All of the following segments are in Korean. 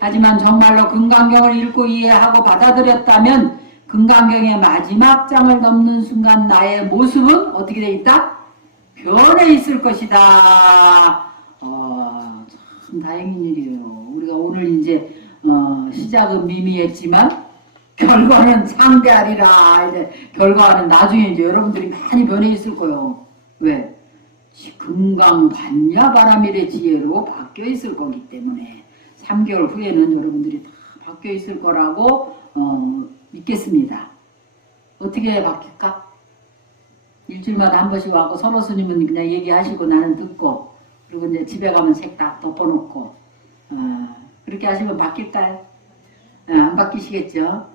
하지만 정말로 금강경을 읽고 이해하고 받아들였다면 금강경의 마지막 장을 넘는 순간 나의 모습은 어떻게 돼 있다? 변해 있을 것이다. 참 다행인 일이에요. 우리가 오늘 이제 시작은 미미했지만 결과는 창대하리라. 이제 결과는 나중에 이제 여러분들이 많이 변해 있을 거예요. 왜? 금강반야바라밀의 지혜로 바뀌어 있을 거기 때문에 3개월 후에는 여러분들이 다 바뀌어 있을 거라고 믿겠습니다. 어떻게 바뀔까? 일주일마다 한 번씩 와고 서로 스님은 그냥 얘기하시고 나는 듣고 그리고 이제 집에 가면 책 딱 덮어놓고 그렇게 하시면 바뀔까요? 안 바뀌시겠죠?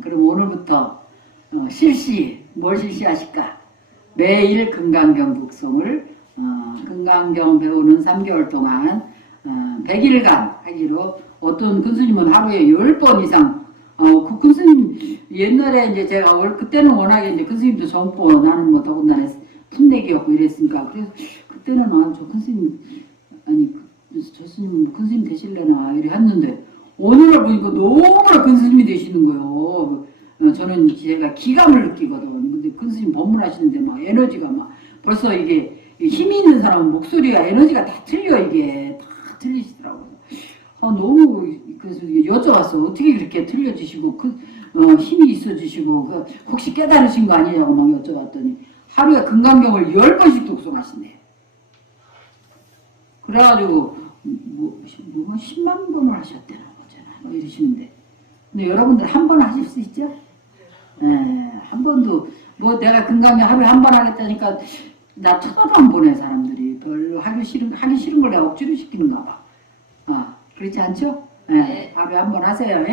그럼 오늘부터 실시 뭘 실시하실까? 매일 금강경 독송을 금강경 배우는 3개월 동안 100일간 하기로 어떤 근스님은 하루에 10번 이상 그 근스님 옛날에 이제 제가 그때는 워낙에 이제 근스님도 젊고 나는 뭐 더군다나 풋내기였고 이랬으니까 그래서 그때는 저 근스님 아니 저 스님은 근스님 되실래나 이래 했는데 오늘날 보니까 너무나 근스님이 되시는 거예요. 저는 제가 기감을 느끼거든. 근데 근스님 법문하시는데 막 에너지가 막 벌써 이게 힘이 있는 사람은 목소리와 에너지가 다 틀려 이게 다 틀리시더라고요. 너무 그래서 여쭤봤어. 어떻게 그렇게 틀려지시고 힘이 있어지시고 혹시 깨달으신 거 아니냐고 막 여쭤봤더니 하루에 금강경을 10번씩 독송하신대. 그래가지고 뭐 10만 번을 하셨대나 뭐 이러시는데 근데 여러분들 한 번 하실 수 있죠? 한 번도 뭐 내가 금강경 하루에 한 번 하겠다니까 나 쳐다도 안 보내 사람들이 별로 하기 싫은 걸 내가 억지로 시키는가 봐. 그렇지 않죠? 네. 하루에 한 번 하세요.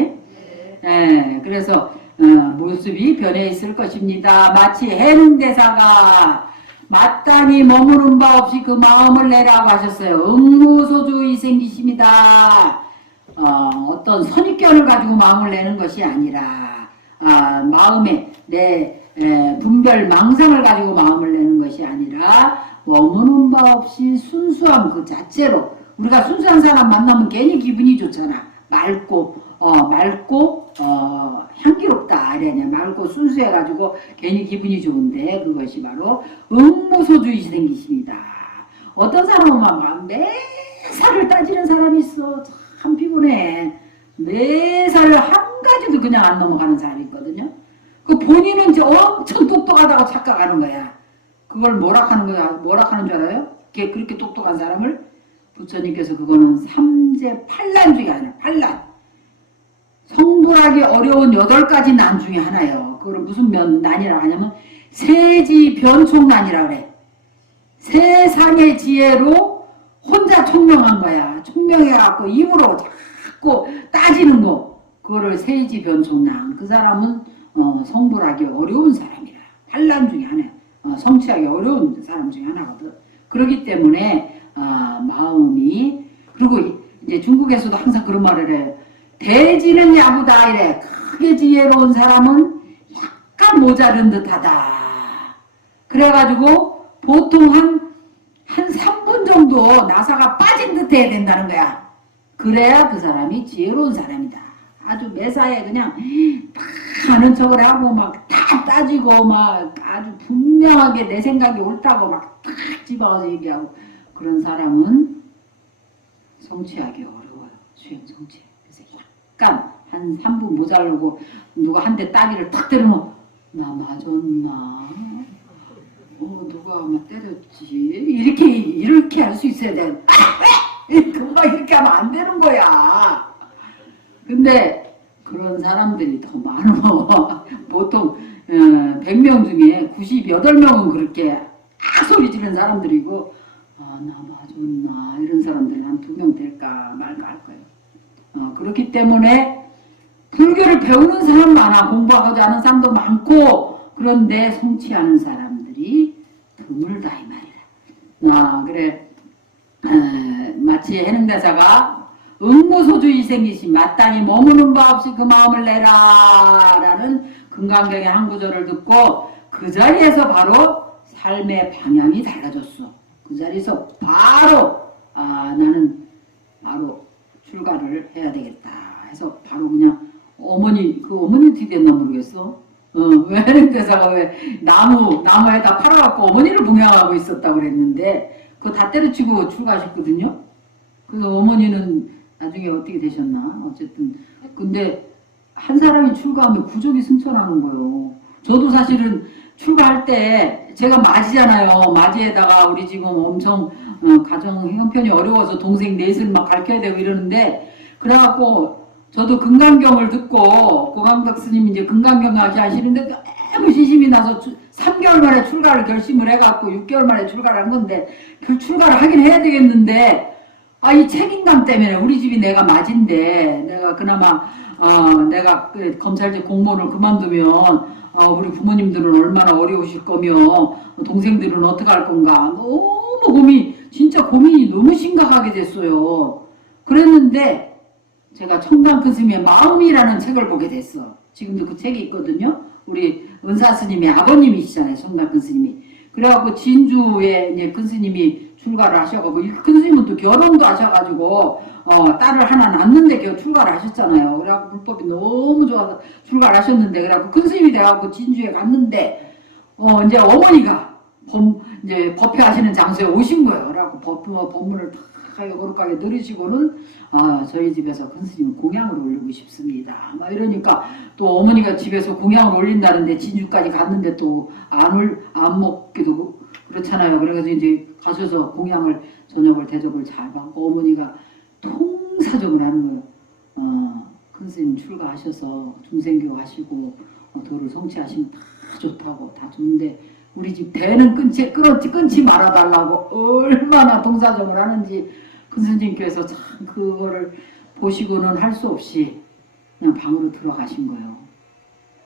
그래서 모습이 변해 있을 것입니다. 마치 해능대사가 마땅히 머무는 바 없이 그 마음을 내라고 하셨어요. 응무소주의 생기십니다. 어떤 선입견을 가지고 마음을 내는 것이 아니라 마음에 내 분별 망상을 가지고 마음을 내는 것이 아니라 머무는 바 없이 순수함 그 자체로 우리가 순수한 사람 만나면 괜히 기분이 좋잖아. 맑고 향기롭다 이래냐. 맑고 순수해가지고 괜히 기분이 좋은데 그것이 바로 응무소주의 생기십니다. 어떤 사람은 막 매사를 따지는 사람이 있어. 참 피곤해. 매사를 한 가지도 그냥 안 넘어가는 사람이 있거든요. 그 본인은 이제 엄청 똑똑하다고 착각하는 거야. 그걸 뭐라 하는 거야? 뭐라 하는 줄 알아요? 그렇게 똑똑한 사람을 부처님께서 그거는 삼재팔난 중에 하나. 팔난. 성불하기 어려운 8가지 난 중에 하나예요. 그걸 무슨 난이라고 하냐면 세지변총난이라고 그래. 세상의 지혜로 혼자 총명한 거야. 총명해갖고 입으로 자꾸 따지는 거. 그거를 세지변총난. 그 사람은 성불하기 어려운 사람이라. 팔난 중에 하나야. 성취하기 어려운 사람 중에 하나거든. 그렇기 때문에 마음이 그리고 이제 중국에서도 항상 그런 말을 해. 대지는 야구다 이래. 크게 지혜로운 사람은 약간 모자른 듯하다. 그래가지고 보통 한 3분 정도 나사가 빠진 듯 해야 된다는 거야. 그래야 그 사람이 지혜로운 사람이다. 아주 매사에 그냥 다 아는 척을 하고 막 다 따지고 막 아주 분명하게 내 생각이 옳다고 막 딱 집어서 얘기하고 그런 사람은 성취하기 어려워요. 수행 성취. 그래서 약간 한 3분 모자르고 누가 한 대 따기를 탁 때리면 나 맞았나? 누가 막 때렸지? 이렇게 할 수 있어야 돼. 금방 이렇게 하면 안 되는 거야. 근데 그런 사람들이 더 많아. 보통 100명 중에 98명은 그렇게 소리 지르는 사람들이고 나 맞았나 이런 사람들은 한 2명 될까 말까 할 거예요. 그렇기 때문에 불교를 배우는 사람 많아. 공부하고자 하는 사람도 많고 그런데 성취하는 사람들이 드물다 이 말이라. 그래 마치 해능대사가 응무소주의 생기심 마땅히 머무는 바 없이 그 마음을 내라 라는 금강경의 한 구절을 듣고 그 자리에서 바로 삶의 방향이 달라졌어. 그 자리에서 바로 나는 바로 출가를 해야 되겠다 해서 바로 그냥 어머니 어떻게 됐나 모르겠어. 외릉대사가 왜 나무에다 팔아갖고 어머니를 봉양하고 있었다고 그랬는데 그거 다 때려치고 출가하셨거든요. 그래서 어머니는 나중에 어떻게 되셨나 어쨌든 근데 한 사람이 출가하면 부족이 승천하는 거예요. 저도 사실은 출가할 때 제가 맞이잖아요. 맞이에다가 우리 지금 엄청 가정 형편이 어려워서 동생 넷을 막 가르쳐야 되고 이러는데 그래갖고 저도 금강경을 듣고 고강덕 스님이 이제 금강경 하시는데 너무 신심이 나서 3개월 만에 출가를 결심을 해갖고 6개월 만에 출가를 한 건데 그 출가를 하긴 해야 되겠는데 이 책임감 때문에 우리 집이 내가 맞인데 내가 그나마 내가 검찰직 공무원을 그만두면 우리 부모님들은 얼마나 어려우실 거며 동생들은 어떻게 할 건가 너무 진짜 고민이 너무 심각하게 됐어요. 그랬는데 제가 청강 큰 스님의 마음이라는 책을 보게 됐어. 지금도 그 책이 있거든요. 우리 은사 스님의 아버님이시잖아요. 청강 큰 스님이. 그래갖고 진주에 이제 큰 스님이 출가를 하셔가지고 큰 스님은 또 결혼도 하셔가지고 딸을 하나 낳는데 출가를 하셨잖아요. 그래갖고 불법이 너무 좋아서 출가를 하셨는데 그래갖고 큰 스님이 돼갖고 진주에 갔는데 이제 어머니가 이제 법회하시는 장소에 오신 거예요. 그래갖고 법문을 다 거룩하게 들으시고는 저희 집에서 큰 스님 공양을 올리고 싶습니다. 막 이러니까 또 어머니가 집에서 공양을 올린다는데 진주까지 갔는데 또 안 먹기도 그렇잖아요. 그래가지고 이제 가셔서 공양을 저녁을 대접을 잘 받고 어머니가 통사적을 하는 거예요. 큰 스님 출가하셔서 중생교 하시고 도를 성취하시면 다 좋다고 다 좋은데 우리 집 대는 끊지 말아달라고 얼마나 동사정을 하는지 큰 스님께서 참 그거를 보시고는 할 수 없이 그냥 방으로 들어가신 거예요.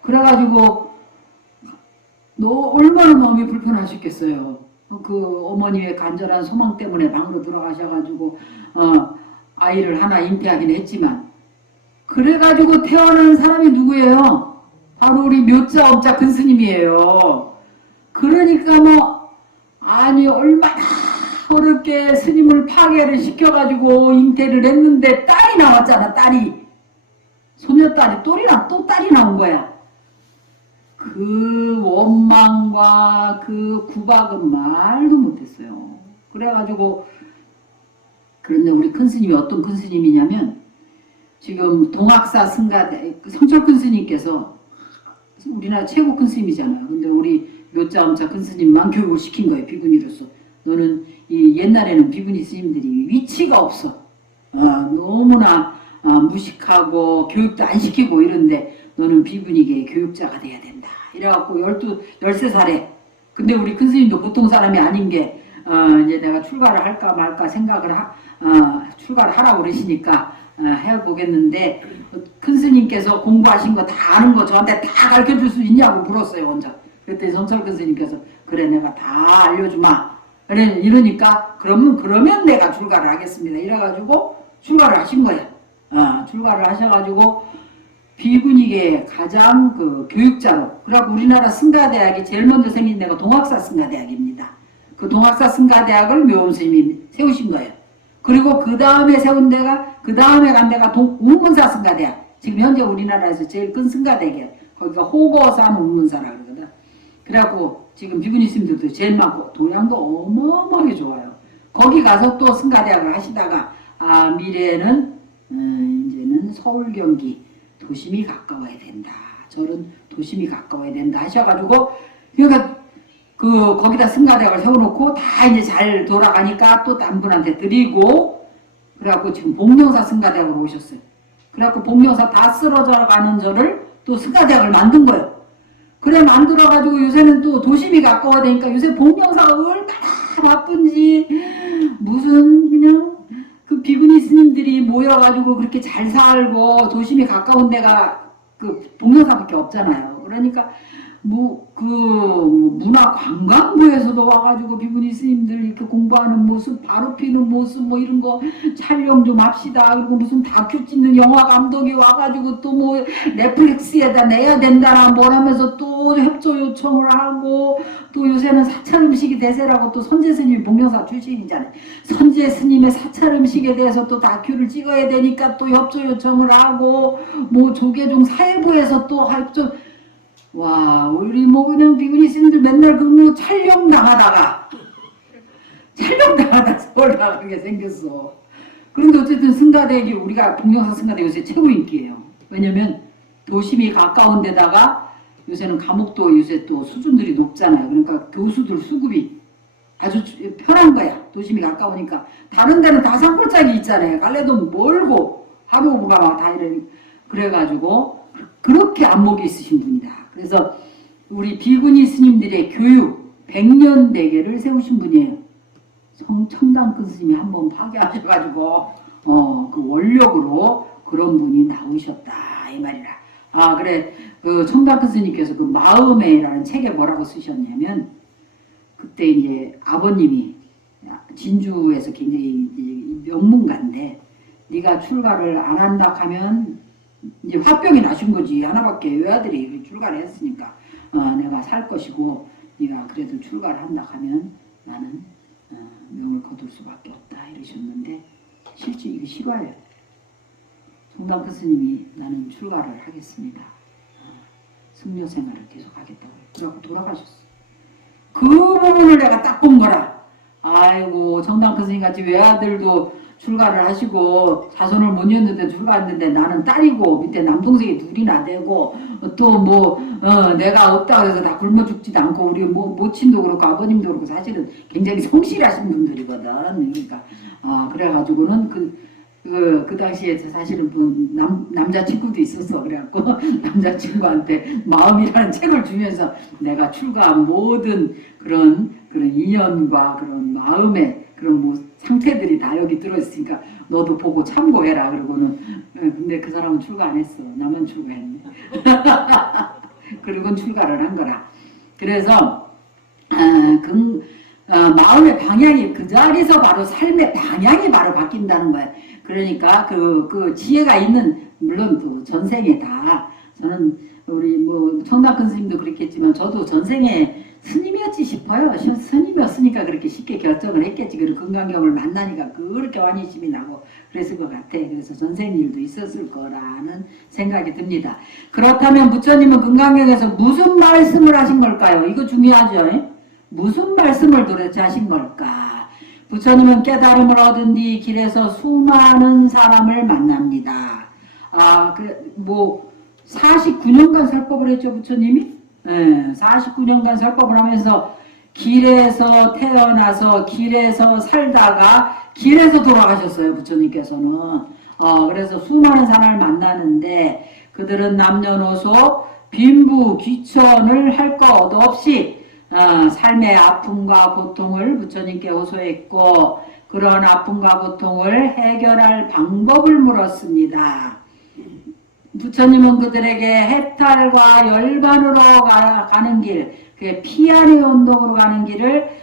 그래가지고 얼마나 마음이 불편하셨겠어요. 그 어머니의 간절한 소망 때문에 방으로 들어가셔가지고 아이를 하나 잉태하긴 했지만 그래가지고 태어난 사람이 누구예요? 바로 우리 묘자 엄자 큰 스님이에요. 그러니까 얼마나 어렵게 스님을 파괴를 시켜가지고 잉태를 했는데 딸이 나왔잖아. 딸이 소녀딸이 또 딸이 나온 거야. 그 원망과 그 구박은 말도 못했어요. 그래가지고 그런데 우리 큰 스님이 어떤 큰 스님이냐면 지금 동학사 승가대 성철 큰 스님께서 우리나라 최고 큰 스님이잖아요. 근데 우리 묘자 엄자 큰 스님만 교육을 시킨 거예요. 비구니로서. 너는 옛날에는 비구니 스님들이 위치가 없어. 너무나 무식하고 교육도 안 시키고 이런데 너는 비구니계 교육자가 돼야 된다. 이래갖고 13살에 근데 우리 큰 스님도 보통 사람이 아닌 게 이제 내가 출가를 할까 말까 생각을 출가를 하라고 그러시니까 해보겠는데 큰 스님께서 공부하신 거 다 아는 거 저한테 다 가르쳐줄 수 있냐고 물었어요. 먼저. 그랬더니 성철 큰 스님께서 그래 내가 다 알려주마. 이러니까 그러면 내가 출가를 하겠습니다. 이래가지고 출가를 하신 거야. 출가를 하셔가지고 비구니계 가장 그 교육자로. 그리고 우리나라 승가대학이 제일 먼저 생긴 데가 동학사 승가대학입니다. 그 동학사 승가대학을 묘원 스님이 세우신 거예요. 그리고 그 다음에 세운 데가 그 다음에 간 데가 우문사 승가대학. 지금 현재 우리나라에서 제일 큰 승가대학이에요. 거기가 호거산 우문사라 그러거든. 그래갖고 지금 비구니 스님들도 제일 많고 도량도 어마어마하게 좋아요. 거기 가서 또 승가대학을 하시다가 미래에는 이제는 서울 경기 도심이 가까워야 된다. 저는 도심이 가까워야 된다 하셔가지고 그러니까 거기다 승가대학을 세워놓고 다 이제 잘 돌아가니까 또 딴 분한테 드리고 그래갖고 지금 복명사 승가대학으로 오셨어요. 그래갖고 복명사 다 쓰러져 가는 저를 또 승가대학을 만든 거예요. 그래 만들어가지고 요새는 또 도심이 가까워야 되니까 요새 복명사가 얼마나 바쁜지 무슨 그냥 그 비구니 스님들이 모여가지고 그렇게 잘 살고 도심이 가까운 데가 그 복명사밖에 없잖아요. 그러니까 문화관광부에서도 와가지고 비구니 스님들 이렇게 공부하는 모습, 바로 피는 모습 뭐 이런 거 촬영 좀 합시다. 그리고 무슨 다큐 찍는 영화 감독이 와가지고 또 뭐 넷플릭스에다 내야 된다나 뭐라면서 또 협조 요청을 하고, 또 요새는 사찰 음식이 대세라고, 또 선제 스님이 복령사 출신이잖아요. 선제 스님의 사찰 음식에 대해서 또 다큐를 찍어야 되니까 또 협조 요청을 하고, 뭐 조계종 사회부에서 또 협조. 와, 우리 뭐 그냥 비구니 스님들 맨날 그 촬영 나가다가 서울 나가게 생겼어. 그런데 어쨌든 승가대기, 우리가 복령사 승가대 요새 최고 인기예요. 왜냐면 도심이 가까운 데다가 요새는 감옥도 요새 또 수준들이 높잖아요. 그러니까 교수들 수급이 아주 편한 거야. 도심이 가까우니까. 다른 데는 다 산골짜기 있잖아요. 갈래도 멀고 하루가 막 다 이래. 그래가지고 그렇게 안목이 있으신 분이다. 그래서 우리 비구니 스님들의 교육 100년 대계를 세우신 분이에요. 청담큰 스님이 한번 파괴하셔가지고 그 원력으로 그런 분이 나오셨다 이 말이라. 아 그래, 그 청담큰 스님께서 그 마음에라는 책에 뭐라고 쓰셨냐면, 그때 이제 아버님이 진주에서 굉장히 명문가인데, 네가 출가를 안 한다 하면 이제 화병이 나신 거지. 하나밖에 외아들이 출가를 했으니까 내가 살 것이고, 네가 그래도 출가를 한다 하면 나는 명을 거둘 수밖에 없다 이러셨는데, 실제 이게 실화예요. 청담큰 스님이 나는 출가를 하겠습니다. 승려 생활을 계속 하겠다고 그러고 돌아가셨어. 그 부분을 내가 딱 본 거라. 아이고, 청담큰 스님 같이 외아들도 출가를 하시고 자손을 못 이었는데 출가했는데, 나는 딸이고 밑에 남동생이 둘이나 되고 또 뭐 내가 없다 그래서 다 굶어 죽지도 않고, 우리 뭐 모친도 그렇고 아버님도 그렇고 사실은 굉장히 성실하신 분들이거든. 그러니까 그래가지고는 그 당시에 사실은 남자친구도 있었어. 그래갖고 남자친구한테 마음이라는 책을 주면서 내가 출가한 모든 그런 인연과 그런 마음의 그런 뭐 상태들이 다 여기 들어있으니까 너도 보고 참고해라. 그러고는 근데 그 사람은 출가 안 했어. 나만 출가했네. 그리고 출가를 한 거라. 그래서 마음의 방향이 그 자리에서 바로 삶의 방향이 바로 바뀐다는 거예요. 그러니까 그 지혜가 있는, 물론 또 전생에 다, 저는 우리 뭐 청담큰 스님도 그랬겠지만 저도 전생에 스님이었지 싶어요. 스님이었으니까 그렇게 쉽게 결정을 했겠지. 그리고 금강경을 만나니까 그렇게 환희심이 나고 그랬을 것 같아. 그래서 전생 일도 있었을 거라는 생각이 듭니다. 그렇다면 부처님은 금강경에서 무슨 말씀을 하신 걸까요? 이거 중요하죠. 무슨 말씀을 도대체 하신 걸까? 부처님은 깨달음을 얻은 뒤 길에서 수많은 사람을 만납니다. 49년간 설법을 했죠, 부처님이? 네, 49년간 설법을 하면서 길에서 태어나서 길에서 살다가 길에서 돌아가셨어요, 부처님께서는. 그래서 수많은 사람을 만나는데, 그들은 남녀노소 빈부 귀천을 할 것 없이 삶의 아픔과 고통을 부처님께 호소했고, 그런 아픔과 고통을 해결할 방법을 물었습니다. 부처님은 그들에게 해탈과 열반으로 가는 길, 그게 피안의 언덕으로 가는 길을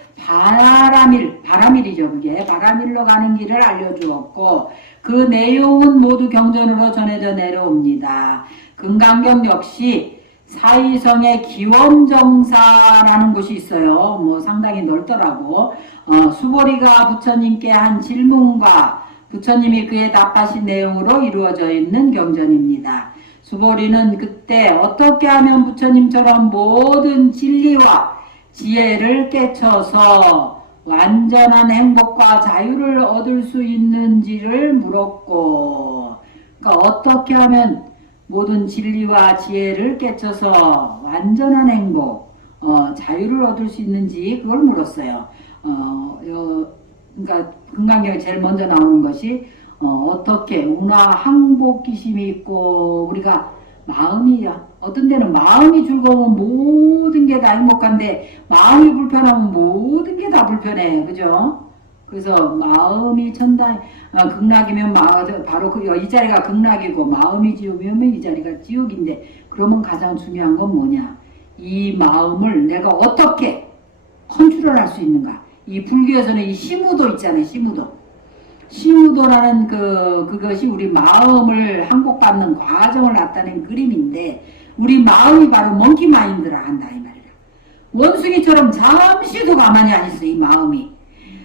바라밀이죠. 그게 바라밀로 가는 길을 알려주었고, 그 내용은 모두 경전으로 전해져 내려옵니다. 금강경 역시 사위성의 기원정사라는 곳이 있어요. 뭐 상당히 넓더라고. 수보리가 부처님께 한 질문과 부처님이 그에 답하신 내용으로 이루어져 있는 경전입니다. 수보리는 그때 어떻게 하면 부처님처럼 모든 진리와 지혜를 깨쳐서 완전한 행복과 자유를 얻을 수 있는지를 물었고, 그러니까 어떻게 하면 모든 진리와 지혜를 깨쳐서 완전한 행복, 자유를 얻을 수 있는지 그걸 물었어요. 그러니까 금강경에 제일 먼저 나오는 것이 어떻게 운하 항복기심이 있고, 우리가 마음이, 어떤 데는 마음이 즐거우면 모든 게 다 행복한데 마음이 불편하면 모든 게 다 불편해. 그죠? 그래서 마음이 극락이면 바로 이 자리가 극락이고, 마음이 지옥이면 이 자리가 지옥인데, 그러면 가장 중요한 건 뭐냐? 이 마음을 내가 어떻게 컨트롤할 수 있는가? 이 불교에서는 이 시무도 있잖아요. 시무도라는 그것이 우리 마음을 항복받는 과정을 나타낸 그림인데, 우리 마음이 바로 몽키 마인드라 한다 이 말이야. 원숭이처럼 잠시도 가만히 안 있어. 이 마음이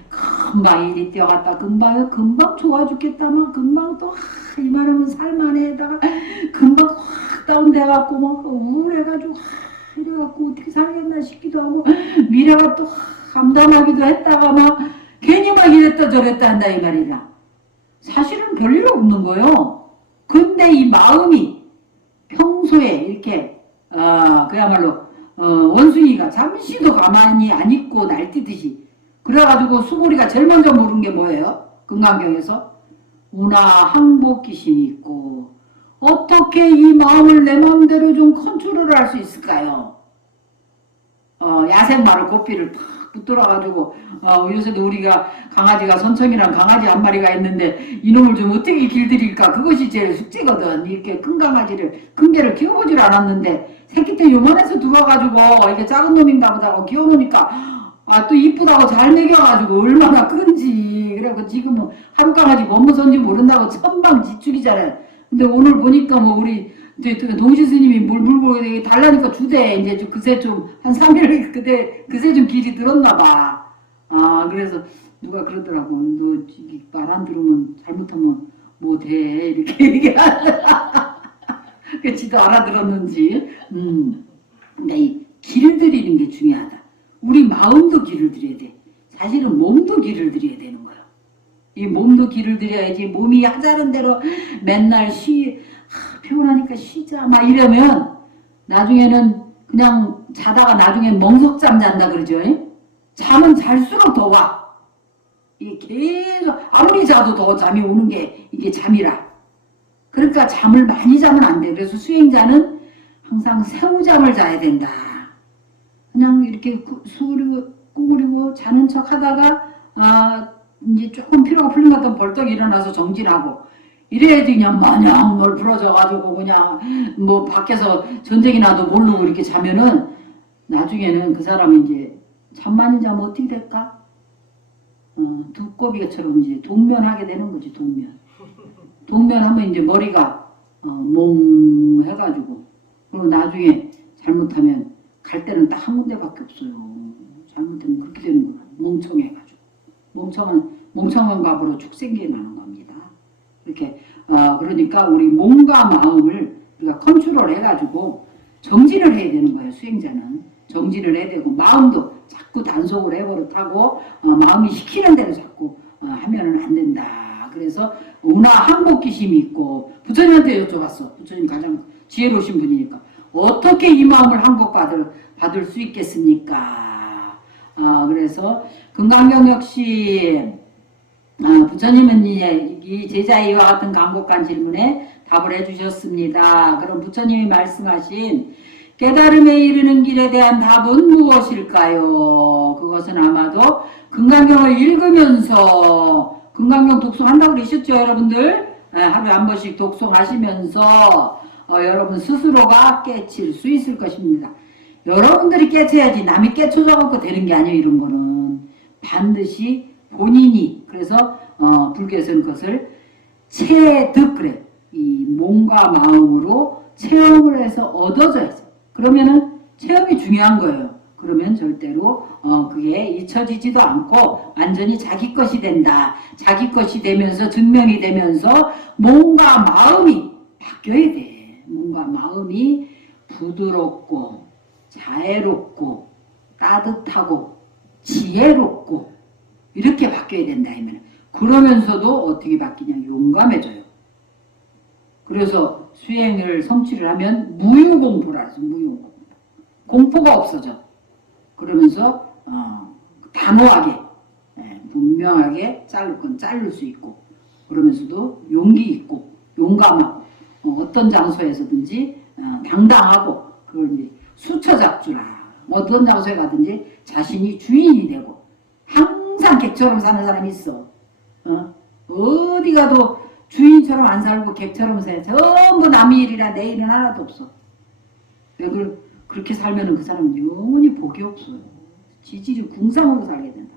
금방 이리 뛰어갔다 금방 좋아 죽겠다만 금방 또 이만하면 살만해다가 금방 확 다운돼갖고 막 우울해가지고 이래갖고 어떻게 살겠나 싶기도 하고, 미래가 또 감담하기도 했다가 막 괜히 막 이랬다 저랬다 한다 이 말이라. 사실은 별일 없는 거요. 근데 이 마음이 평소에 이렇게 그야말로 원숭이가 잠시도 가만히 안 있고 날뛰듯이, 그래가지고 수고리가 제일 먼저 물은 게 뭐예요? 금강경에서 운하 항복기심이 있고, 어떻게 이 마음을 내 마음대로 좀 컨트롤을 할 수 있을까요? 야생마를 고삐를 탁 붙들어가지고 요새도 우리가 강아지가 선청이랑 강아지 한 마리가 있는데 이놈을 좀 어떻게 길들일까, 그것이 제일 숙제거든. 이렇게 큰 개를 키워보질 않았는데 새끼 때 요만해서 들어와가지고 이게 작은 놈인가 보다 하고 키워놓으니까 또 이쁘다고 잘 먹여가지고 얼마나 큰지. 그래갖고 지금은 하루 강아지 뭐 무선지 모른다고 천방지축이잖아요. 근데 오늘 보니까 뭐 우리 동시 스님이 물 물고 달라니까 주대. 이제 그새 좀 한 3일 그새 좀 길이 들었나 봐. 그래서 누가 그러더라고. 너 말 안 들으면 잘못하면 뭐 돼 이렇게 얘기하더라. 그 지도 알아들었는지. 근데 이 길을 들이는 게 중요하다. 우리 마음도 길을 들여야 돼. 사실은 몸도 길을 들여야 되는 거야. 이 몸도 길을 들여야지. 몸이 하자는 대로 맨날 피곤하니까 쉬자 막 이러면 나중에는 그냥 자다가 나중엔 멍석잠 잔다 그러죠. 잠은 잘수록 더 와. 이게 계속 아무리 자도 더 잠이 오는 게 이게 잠이라. 그러니까 잠을 많이 자면 안 돼. 그래서 수행자는 항상 새우잠을 자야 된다. 그냥 이렇게 꾸물이고 자는 척 하다가 이제 조금 피로가 풀린 것 같으면 벌떡 일어나서 정진하고, 이래야지 그냥 마냥 뭘 부러져가지고 그냥 뭐 밖에서 전쟁이 나도 모르고 이렇게 자면은 나중에는 그 사람이 이제 잠만이 자면 어떻게 될까? 두꺼비처럼 이제 동면하게 되는 거지. 동면하면 이제 머리가 몽 해가지고, 그리고 나중에 잘못하면 갈 때는 딱 한 군데밖에 없어요. 잘못하면 그렇게 되는 거야. 멍청해가지고. 멍청한 갑으로 축생기에 나는 겁니다. 이렇게 그러니까 우리 몸과 마음을 우리가 컨트롤 해가지고 정진을 해야 되는 거예요. 수행자는 정진을 해야 되고, 마음도 자꾸 단속을 해버릇하고 마음이 시키는 대로 자꾸 하면은 안 된다. 그래서 운하 항복기심이 있고, 부처님한테 여쭤봤어. 부처님 가장 지혜로우신 분이니까 어떻게 이 마음을 항복받을 수 있겠습니까? 그래서 금강경 역시 부처님은 이 제자이와 같은 간곡한 질문에 답을 해주셨습니다. 그럼 부처님이 말씀하신 깨달음에 이르는 길에 대한 답은 무엇일까요? 그것은 아마도 금강경을 읽으면서, 금강경 독송한다고 그러셨죠, 여러분들? 하루에 한 번씩 독송하시면서 여러분 스스로가 깨칠 수 있을 것입니다. 여러분들이 깨쳐야지 남이 깨쳐줘갖고 되는 게 아니에요. 이런 거는 반드시 본인이, 그래서 불교에서는 그것을 체득 그래. 이 몸과 마음으로 체험을 해서 얻어져야죠. 그러면은 체험이 중요한 거예요. 그러면 절대로 그게 잊혀지지도 않고 완전히 자기 것이 된다. 자기 것이 되면서 증명이 되면서 몸과 마음이 바뀌어야 돼. 몸과 마음이 부드럽고 자애롭고 따뜻하고 지혜롭고 이렇게 바뀌어야 된다. 그러면서도 어떻게 바뀌냐? 용감해져요. 그래서 수행을 성취를 하면 무유공포라 해서 무유공포. 공포가 없어져. 그러면서 단호하게 분명하게 자를 건 자를 수 있고, 그러면서도 용기 있고 용감하고 어떤 장소에서든지 당당하고, 그걸 이제 수처잡주라. 어떤 장소에 가든지 자신이 주인이 되고, 항상 객처럼 사는 사람이 있어. 어디 가도 주인처럼 안 살고 객처럼 살아. 전부 남의 일이라 내 일은 하나도 없어. 그렇게 살면은 그 사람은 영원히 복이 없어요. 지질이 궁상으로 살게 된다.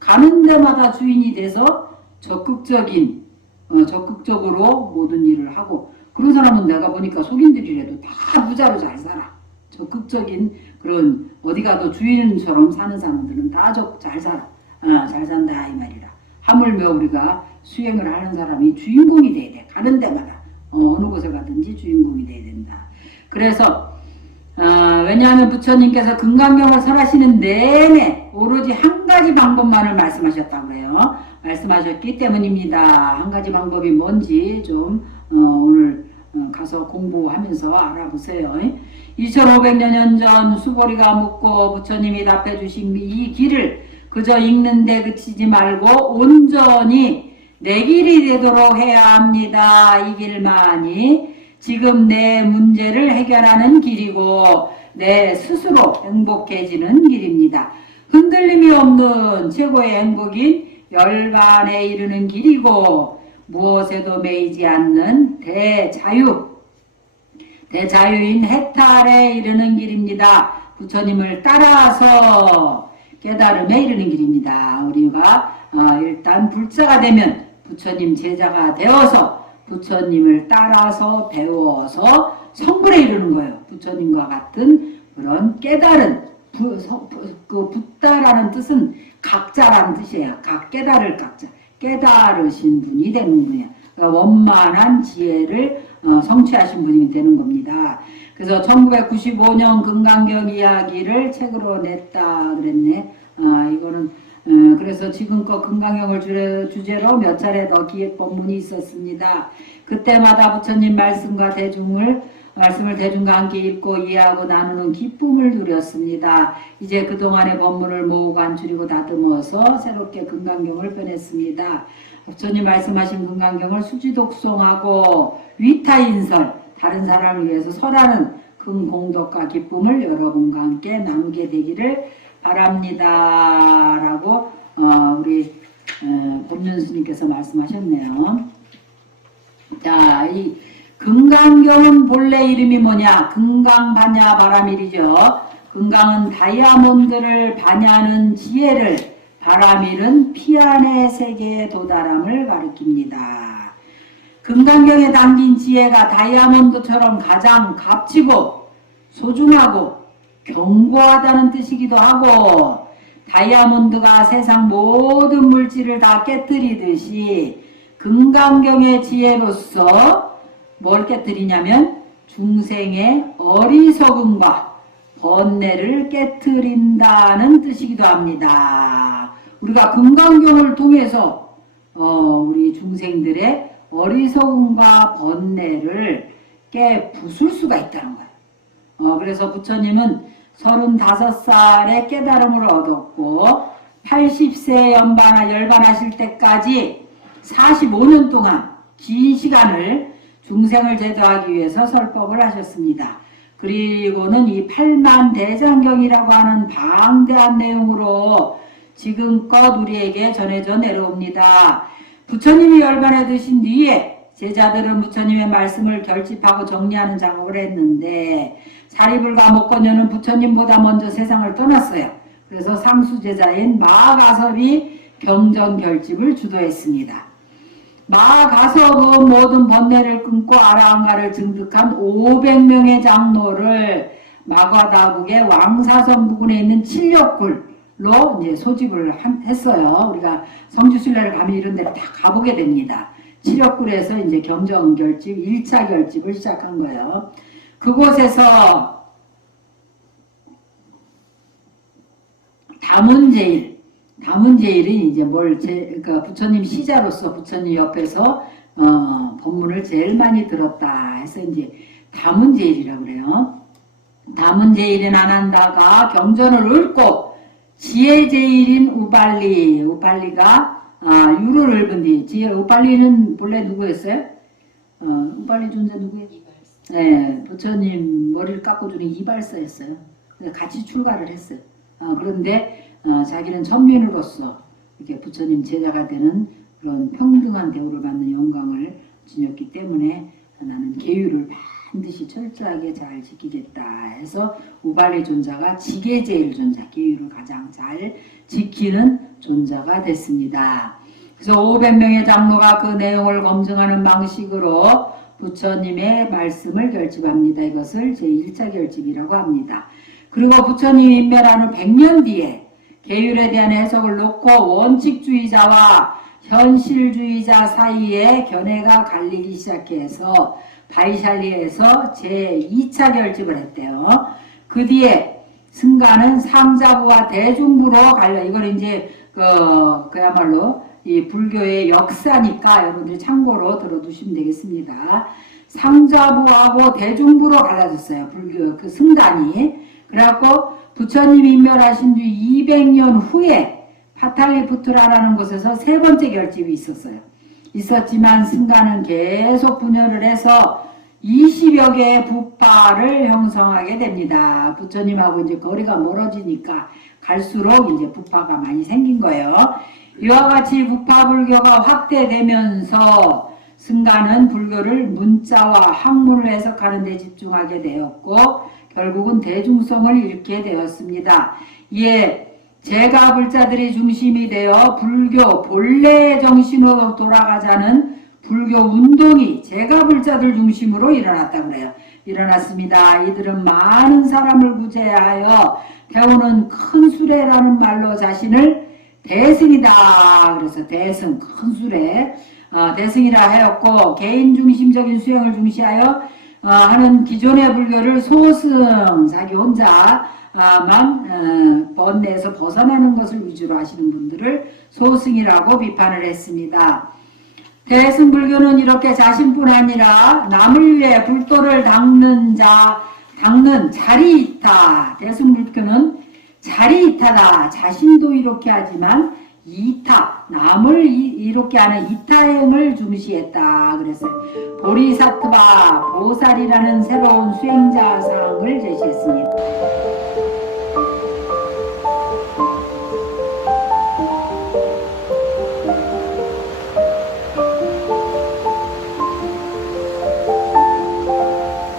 가는 데마다 주인이 돼서 적극적으로 모든 일을 하고, 그런 사람은 내가 보니까 속인들이라도 다 부자로 잘 살아. 적극적인 그런 어디 가도 주인처럼 사는 사람들은 다 잘 살아. 잘 산다 이 말이라. 하물며 우리가 수행을 하는 사람이 주인공이 돼야 돼. 가는 데마다 어느 곳에 가든지 주인공이 돼야 된다. 그래서 왜냐하면 부처님께서 금강경을 설하시는 내내 오로지 한 가지 방법만을 말씀하셨다고 해요. 말씀하셨기 때문입니다. 한 가지 방법이 뭔지 좀 오늘 가서 공부하면서 알아보세요. 2500년 전 수보리가 묻고 부처님이 답해 주신 이 길을 그저 읽는데 그치지 말고 온전히 내 길이 되도록 해야 합니다. 이 길만이 지금 내 문제를 해결하는 길이고 내 스스로 행복해지는 길입니다. 흔들림이 없는 최고의 행복인 열반에 이르는 길이고 무엇에도 매이지 않는 대자유인 해탈에 이르는 길입니다. 부처님을 따라서 깨달음에 이르는 길입니다. 우리가 일단 불자가 되면 부처님 제자가 되어서 부처님을 따라서 배워서 성불에 이르는 거예요. 부처님과 같은 그런 깨달은 붓다라는 뜻은 각자라는 뜻이에요. 깨달을 각자. 깨달으신 분이 되는 분이야. 그러니까 원만한 지혜를 성취하신 분이 되는 겁니다. 그래서 1995년 금강경 이야기를 책으로 냈다 그랬네. 이거는 그래서 지금껏 금강경을 주제로 몇 차례 더 기획 법문이 있었습니다. 그때마다 부처님 말씀을 대중과 함께 읽고 이해하고 나누는 기쁨을 누렸습니다. 이제 그동안의 법문을 모으고 간추리고 다듬어서 새롭게 금강경을 펴냈습니다. 부처님 말씀하신 금강경을 수지독송하고 위타인설, 다른 사람을 위해서 설하는 큰 공덕과 기쁨을 여러분과 함께 나누게 되기를 바랍니다. 라고 우리 법륜 스님께서 말씀하셨네요. 자, 이 금강경은 본래 이름이 뭐냐? 금강반야 바라밀이죠. 금강은 다이아몬드를 반야하는 지혜를, 바라밀은 피안의 세계에 도달함을 가리킵니다. 금강경에 담긴 지혜가 다이아몬드처럼 가장 값지고 소중하고 견고하다는 뜻이기도 하고, 다이아몬드가 세상 모든 물질을 다 깨뜨리듯이 금강경의 지혜로서 뭘 깨뜨리냐면 중생의 어리석음과 번뇌를 깨뜨린다는 뜻이기도 합니다. 우리가 금강경을 통해서 우리 중생들의 어리석음과 번뇌를 부술 수가 있다는 거예요. 그래서 부처님은 35살에 깨달음을 얻었고 80세 열반하실 때까지 45년 동안 긴 시간을 중생을 제도하기 위해서 설법을 하셨습니다. 그리고는 이 8만 대장경이라고 하는 방대한 내용으로 지금껏 우리에게 전해져 내려옵니다. 부처님이 열반에 드신 뒤에 제자들은 부처님의 말씀을 결집하고 정리하는 작업을 했는데 사리불과 목건녀는 부처님보다 먼저 세상을 떠났어요. 그래서 상수제자인 마가섭이 경전 결집을 주도했습니다. 마가섭은 모든 번뇌를 끊고 아라한가를 증득한 500명의 장로를 마과다국의 왕사선 부근에 있는 칠력굴로 이제 소집을 했어요. 우리가 성지순례를 가면 이런 데를 다 가보게 됩니다. 칠력굴에서 이제 경전 결집, 1차 결집을 시작한 거예요. 그곳에서 다문제일이 이제 그러니까 부처님 시자로서 부처님 옆에서 법문을 제일 많이 들었다 해서 이제 다문제일이라고 그래요. 다문제일인 아난다가 경전을 읊고 지혜제일인 우발리가 유를 읊은 뒤, 우발리는 본래 누구였어요? 우발리 존재 누구예요? 네, 부처님 머리를 깎아주는 이발사였어요. 같이 출가를 했어요. 그런데 자기는 천민으로서 이렇게 부처님 제자가 되는 그런 평등한 대우를 받는 영광을 지녔기 때문에 나는 계율을 반드시 철저하게 잘 지키겠다 해서 우발리 존자가 지계제일 존자, 계율을 가장 잘 지키는 존자가 됐습니다. 그래서 500명의 장로가 그 내용을 검증하는 방식으로 부처님의 말씀을 결집합니다. 이것을 제1차 결집이라고 합니다. 그리고 부처님 인멸한 후 100년 뒤에 계율에 대한 해석을 놓고 원칙주의자와 현실주의자 사이에 견해가 갈리기 시작해서 바이샬리에서 제2차 결집을 했대요. 그 뒤에 승가는 상자부와 대중부로 갈려. 이걸 이제 그야말로 이 불교의 역사니까 여러분들이 참고로 들어두시면 되겠습니다. 상자부하고 대중부로 갈라졌어요. 불교 그 승간이. 그래갖고 부처님이 인멸하신 뒤 200년 후에 파탈리푸트라라는 곳에서 세 번째 결집이 있었지만 승가는 계속 분열을 해서 20여 개의 부파를 형성하게 됩니다. 부처님하고 이제 거리가 멀어지니까 갈수록 이제 부파가 많이 생긴 거예요. 이와 같이 부파 불교가 확대되면서 승가는 불교를 문자와 학문을 해석하는 데 집중하게 되었고 결국은 대중성을 잃게 되었습니다. 이에 제가불자들이 중심이 되어 불교 본래의 정신으로 돌아가자는 불교 운동이 제가불자들 중심으로 일어났다고 그래요. 일어났습니다. 이들은 많은 사람을 구제하여 태우는 큰 수레라는 말로 자신을 대승이다. 그래서 대승, 큰 수레, 대승이라 하였고 개인 중심적인 수행을 중시하여 하는 기존의 불교를 소승, 자기 혼자만 번뇌에서 벗어나는 것을 위주로 하시는 분들을 소승이라고 비판을 했습니다. 대승불교는 이렇게 자신뿐 아니라 남을 위해 불도를 닦는 자리이타. 대승불교는 자리이타다. 자신도 이렇게 하지만 이타, 남을 이렇게 하는 이타행을 중시했다. 그랬어요. 보리사트바, 보살이라는 새로운 수행자상을